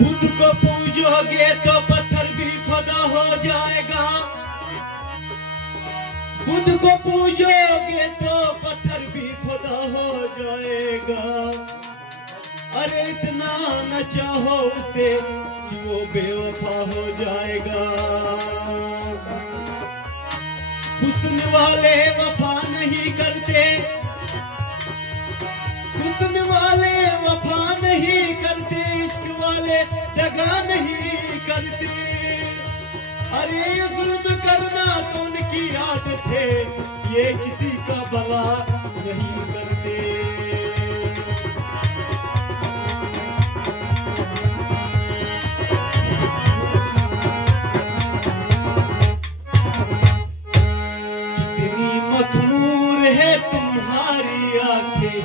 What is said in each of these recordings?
बुद्ध को पूजोगे तो पत्थर भी खुदा हो जाएगा। बुद्ध को पूजोगे तो पत्थर भी खुदा हो जाएगा। अरे इतना न चाहो उसे कि वो बेवफा हो जाएगा। हुस्न वाले वफा नहीं करते, हुस्न वाले वफा नहीं करते, इश्क वाले दगा नहीं करते। अरे ये जुल्म करना तो उनकी आदत है, ये किसी का भला नहीं करते। कितनी मखमूर है तुम्हारी आंखें,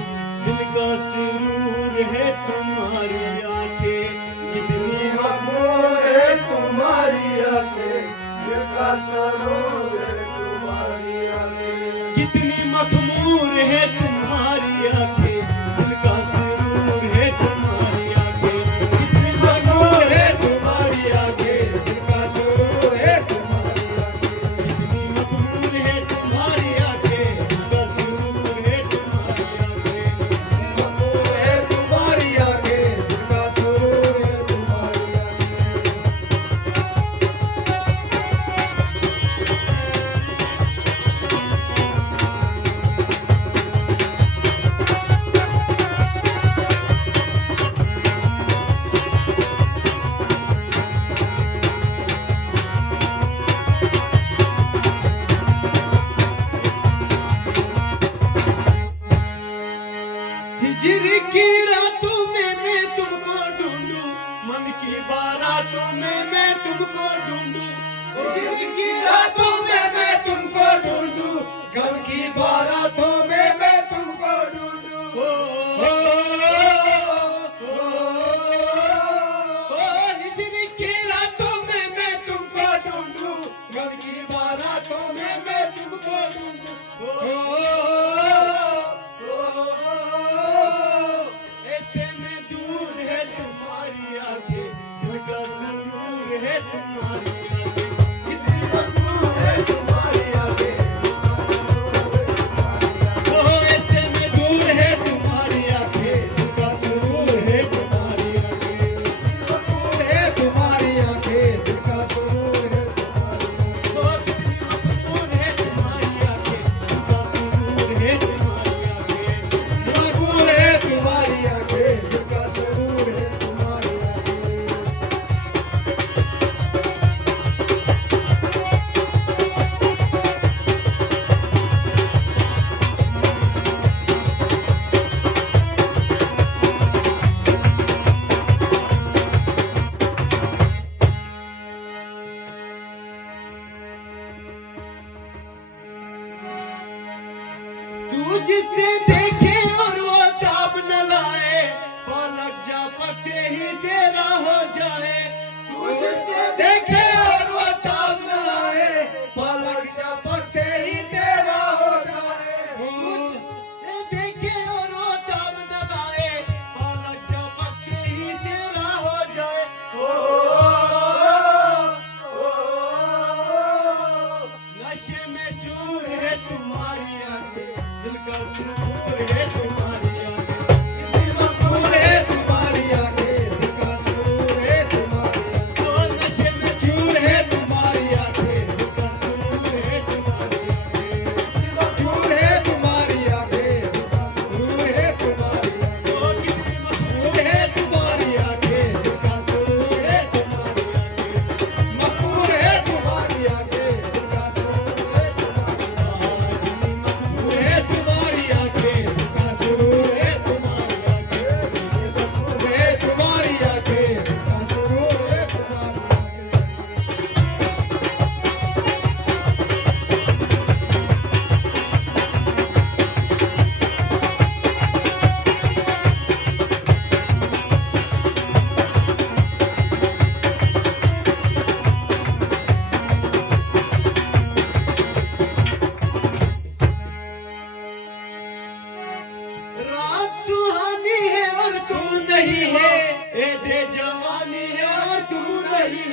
दिल का सुरूर है तुम्हारी आंखें। कितनी मखमूर है तुम्हारी आंखें, दिल का सरूर है तुम्हारी आंखें। कितनी मखमूर है तुम्हारी आंखें, दिल का सुरूर है तुम्हारी आंखें। कितनी मखमूर है तुम्हारी आंखें, दिल का सुरूर है तुम्हारी आंखें। कितनी मखमूर है तुम्हारी आंखें, दिल का सुरूर है तुम्हारी आंखें। मखमूर है तुम्हारी आंखें, दिल का सरूर है तुम्हारी आंखें।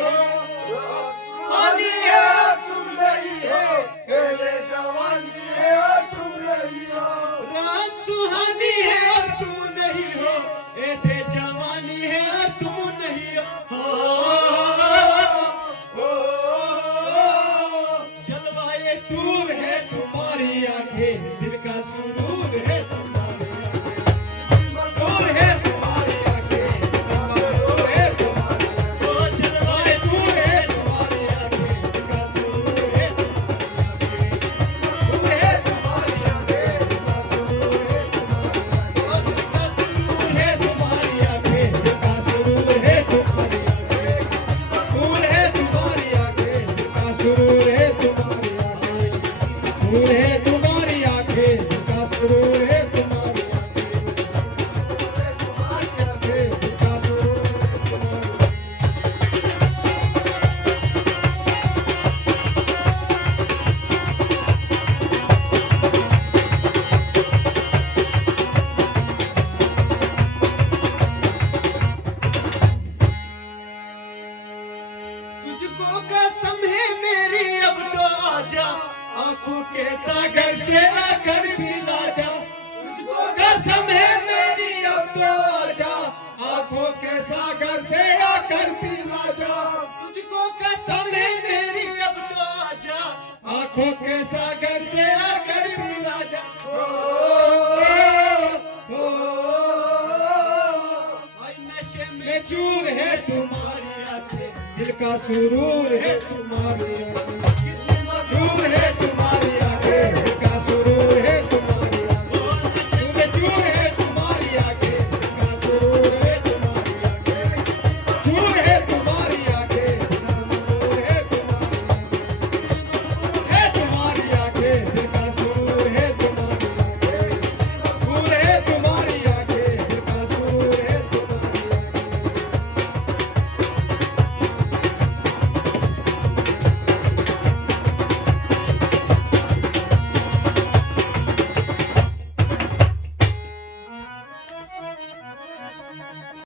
हो, सुहानी है तुम नहीं हो, ये जवानी है तुम नहीं हो। रात सुहानी है और तुम नहीं हो, ए दे जवानी है और तुम नहीं हो। जलवाए दूर है तुम्हारी आंखें, दिल का सुरूर है तुम्हारी आंखें, दूर है तुम्हारी आंखें, दिल का सुरूर है तुम्हारी आंखें। ओ जलवाए दूर है तुम्हारी आंखें, दिल का सुरूर है तुम्हारी आंखें, दूर है तुम्हारी आंखें, दिल का सुरूर है तुम्हारी आंखें। ओ दिल का सुरूर है तुम्हारी आंखें, दिल का सुरूर है तुम्हारी आंखें, दूर है तुम्हारी आंखें, दिल का सुरूर है तुम्हारी आंखें। दूर है तुम्हारी आंखें, दिल का सुरूर है तुम्हारी आंखें। तुम्हारी आंखें, दिल का सुरूर है तुम्हारी आंखें। तुझको कसम है मेरी अब तो आजा, आंखों के सागर से आकर पिला जा। तुझको कसम है मेरी अब तो आजा, आंखों के सागर से आकर पीना जा। तुझको कसम है मेरी अब तो आजा, आंखों के सागर से आकर पिला जा। आई नशे में चूर है तुम्हारी आंखें, दिल का सुरूर है तुम्हारी आंखें। कितनी मधुर है तुम्हारी